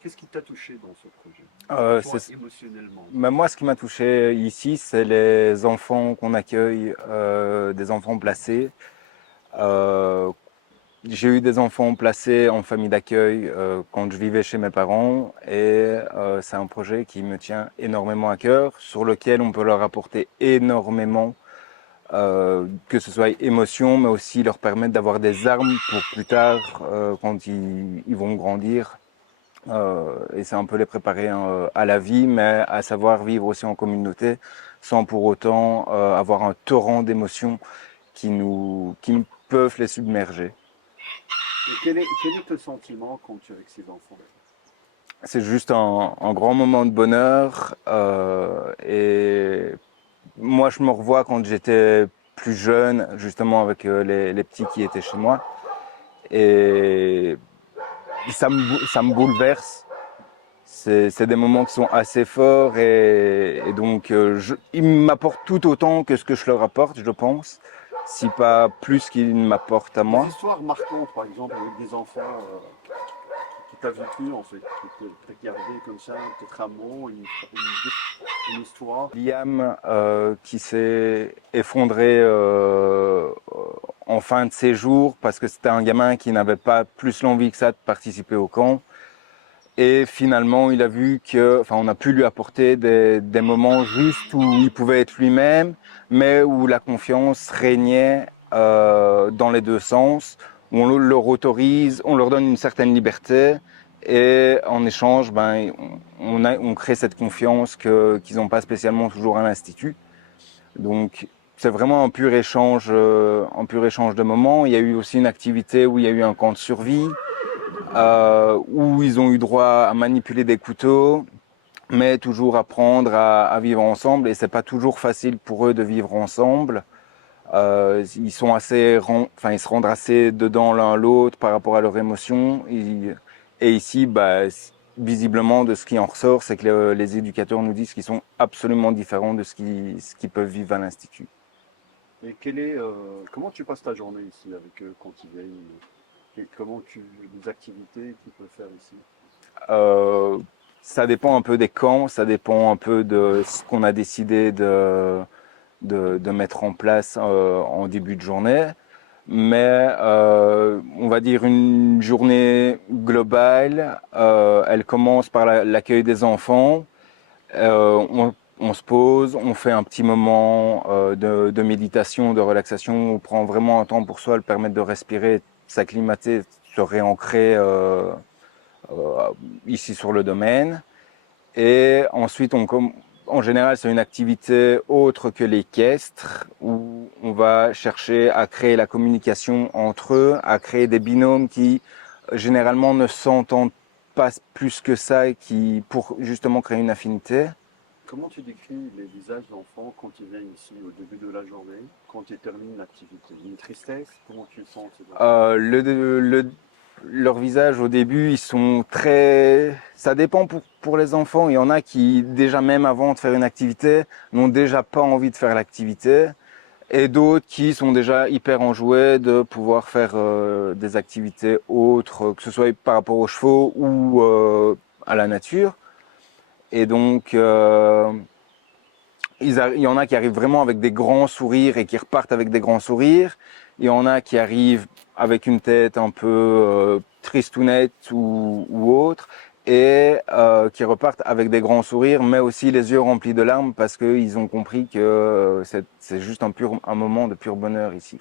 Qu'est-ce qui t'a touché dans ce projet, toi, C'est émotionnellement? Mais moi, ce qui m'a touché ici, c'est les enfants qu'on accueille, des enfants placés. Euh, j'ai eu des enfants placés en famille d'accueil quand je vivais chez mes parents et c'est un projet qui me tient énormément à cœur, sur lequel on peut leur apporter énormément, que ce soit émotion, mais aussi leur permettre d'avoir des armes pour plus tard, quand ils vont grandir. Et c'est un peu les préparer à la vie, mais à savoir vivre aussi en communauté, sans pour autant avoir un torrent d'émotions qui peuvent les submerger. Et quel est ton sentiment quand tu es avec ces enfants? C'est juste un grand moment de bonheur. Et moi, je me revois quand j'étais plus jeune, justement avec les petits qui étaient chez moi. Et ça me bouleverse. C'est des moments qui sont assez forts et donc ils m'apportent tout autant que ce que je leur apporte, je pense, si pas plus qu'ils m'apportent à Des moi. histoires marquantes, par exemple, avec des enfants que tu as vécu, en fait, que tu as gardé comme ça, peut-être un mot, une histoire. Liam qui s'est effondré en fin de séjour parce que c'était un gamin qui n'avait pas plus l'envie que ça de participer au camp. Et finalement, il a vu que, enfin, on a pu lui apporter des moments justes où il pouvait être lui-même, mais où la confiance régnait dans les deux sens, où on leur autorise, on leur donne une certaine liberté, et en échange, ben, on crée cette confiance qu'ils n'ont pas spécialement toujours à l'institut. Donc, c'est vraiment un pur échange de moments. Il y a eu aussi une activité où il y a eu un camp de survie où ils ont eu droit à manipuler des couteaux, mais toujours apprendre à vivre ensemble. Et c'est pas toujours facile pour eux de vivre ensemble. Ils sont enfin ils se rendent assez dedans l'un l'autre par rapport à leurs émotions. Et ici, bah, visiblement, de ce qui en ressort, c'est que les éducateurs nous disent qu'ils sont absolument différents de ce qu'ils peuvent vivre à l'institut. Et comment tu passes ta journée ici avec eux quand ils viennent? Les activités qu'ils peuvent faire ici? Euh, Ça dépend un peu des camps, ça dépend un peu de ce qu'on a décidé de mettre en place en début de journée. Mais on va dire une journée globale, elle commence par l'accueil des enfants. On se pose, on fait un petit moment de méditation, de relaxation. On prend vraiment un temps pour soi, le permettre de respirer, de s'acclimater, de se réancrer euh, ici sur le domaine. Et ensuite, en général, c'est une activité autre que l'équestre, où on va chercher à créer la communication entre eux, à créer des binômes qui généralement ne s'entendent pas plus que ça et qui, pour justement créer une affinité. Comment tu décris les visages d'enfants quand ils viennent ici au début de la journée, quand ils terminent l'activité? Une tristesse? Comment tu sens ces enfants? Euh, le, le, Leurs visages au début, ils sont très. Ça dépend pour les enfants. Il y en a qui, déjà même avant de faire une activité, n'ont déjà pas envie de faire l'activité. Et d'autres qui sont déjà hyper enjoués de pouvoir faire des activités autres, que ce soit par rapport aux chevaux ou à la nature. Et donc, il y en a qui arrivent vraiment avec des grands sourires et qui repartent avec des grands sourires. Il y en a qui arrivent avec une tête un peu tristounette ou autre et qui repartent avec des grands sourires, mais aussi les yeux remplis de larmes parce qu'ils ont compris que c'est juste un moment de pur bonheur ici.